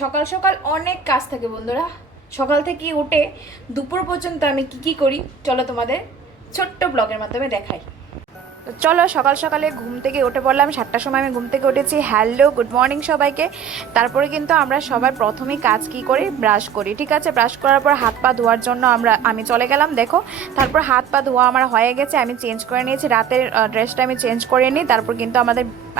সকাল সকাল অনেক কাজ থাকে বন্ধুরা। সকাল থেকে উঠে দুপুর পর্যন্ত আমি কি করি চলো তোমাদের ছোট্ট ব্লগের মাধ্যমে দেখাই। তো চলো সকাল সকালে ঘুম থেকে উঠে পড়লাম, 7টার সময় আমি ঘুম থেকে উঠেছি। হ্যালো গুড মর্নিং সবাইকে। তারপরে কিন্তু আমরা সবাই প্রথমেই কাজ কি করি, ব্রাশ করি। ঠিক আছে, ব্রাশ করার পর হাত পা ধোয়ার জন্য আমি চলে গেলাম। দেখো, তারপর হাত পা ধোয়া আমার হয়ে গেছে, আমি চেঞ্জ করে নিয়েছি, রাতের ড্রেসটা আমি চেঞ্জ করে নিই। তারপর কিন্তু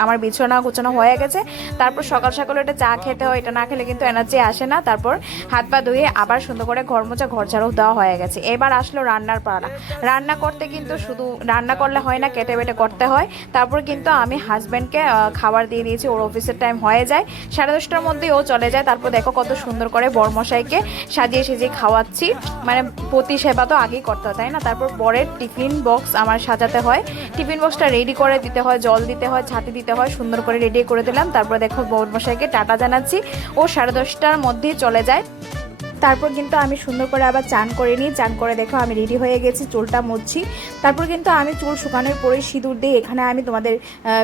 আমার বিছানা গোছানো হয়ে গেছে। তারপর সকাল সকাল এটা চা খেতে হয়, এটা না খেলে কিন্তু এনার্জি আসে না। তারপর হাত পা ধুয়ে আবার সুন্দর করে ঘর মোছা, ঘর ঝাড়ু দেওয়া হয়ে গেছে। এবার আসলো রান্নার পালা। রান্না করতে কিন্তু শুধু রান্না করলে হয় না, কেটে বেটে করতে হয়। তারপর কিন্তু আমি হাজব্যান্ডকে খাবার দিয়ে দিয়েছি, ওর অফিসের টাইম হয়ে যায়, 10:30টার মধ্যেই ও চলে যায়। তারপর দেখো কত সুন্দর করে বরমশাইকে সাজিয়ে সেজিয়ে খাওয়াচ্ছি, মানে প্রতি সেবা তো আগেই করতে হয়, তাই না? তারপর বরের টিফিন বক্স আমার সাজাতে হয়, টিফিন বক্সটা রেডি করে দিতে হয়, জল দিতে হয়, ছাতি দিতে হয়, সুন্দর করে রেডি করে দিলাম। তারপর দেখো বরমশাইকে টাটা জানাচ্ছি, ও 10:30টার মধ্যেই চলে যায়। তারপর কিন্তু আমি সুন্দর করে আবার চান করে নিই, চান করে দেখো আমি রেডি হয়ে গেছি, চুলটা মুছছি। তারপর কিন্তু আমি চুল শুকানোর পরে সিঁদুর দিই। এখানে আমি তোমাদের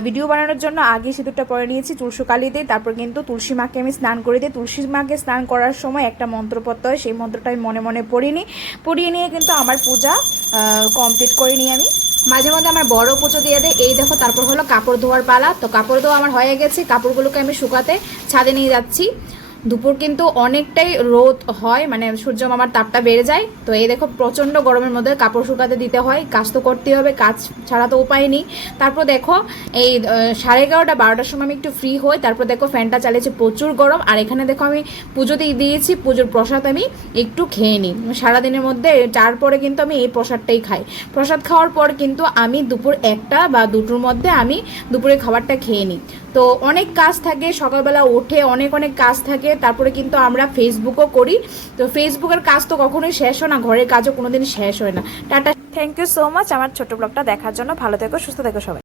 ভিডিও বানানোর জন্য আগে সিঁদুরটা পরে নিয়েছি, চুল শুকালি দিই। তারপর কিন্তু তুলসী মাকে আমি স্নান করে দিই। তুলসী মাকে স্নান করার সময় একটা মন্ত্র পড়তে হয়, সেই মন্ত্রটা আমি মনে মনে পড়িয়ে নিয়ে কিন্তু আমার পূজা কমপ্লিট করে নিই আমি। মাঝে মধ্যে আমার বড় পুজো দিয়ে দেয়। এই দেখো, তারপর হলো কাপড় ধোয়ার পালা। তো কাপড় ধোয়া আমার হয়ে গেছে, কাপড়গুলোকে আমি শুকাতে ছাদে নিয়ে যাচ্ছি। দুপুর কিন্তু অনেকটাই রোদ হয়, মানে সূর্য মামার তাপটা বেড়ে যায়। তো এই দেখো, প্রচণ্ড গরমের মধ্যে কাপড় শুকাতে দিতে হয়, কাজ তো করতেই হবে, কাজ ছাড়া তো উপায় নেই। তারপর দেখো এই 11:30 12টার সময় আমি একটু ফ্রি হই। তারপর দেখো ফ্যানটা চালিয়েছি, প্রচুর গরম। আর এখানে দেখো আমি পুজো দিয়েছি, পুজোর প্রসাদ আমি একটু খেয়ে নিই। সারাদিনের মধ্যে তারপরে কিন্তু আমি এই প্রসাদটাই খাই। প্রসাদ খাওয়ার পর কিন্তু আমি দুপুর 1টা বা 2টোর মধ্যে আমি দুপুরে খাবারটা খেয়ে নিই। তো অনেক কাজ থাকে, সকালবেলা উঠে অনেক অনেক কাজ থাকে। তারপরে কিন্তু আমরা ফেসবুকও করি। তো ফেসবুকের কাজ তো কখনোই শেষ হয় না, ঘরের কাজও কোনোদিন শেষ হয় না। Tata, thank you so much আমার ছোট ব্লগটা দেখার জন্য। ভালো থেকো, সুস্থ থেকো সবাই।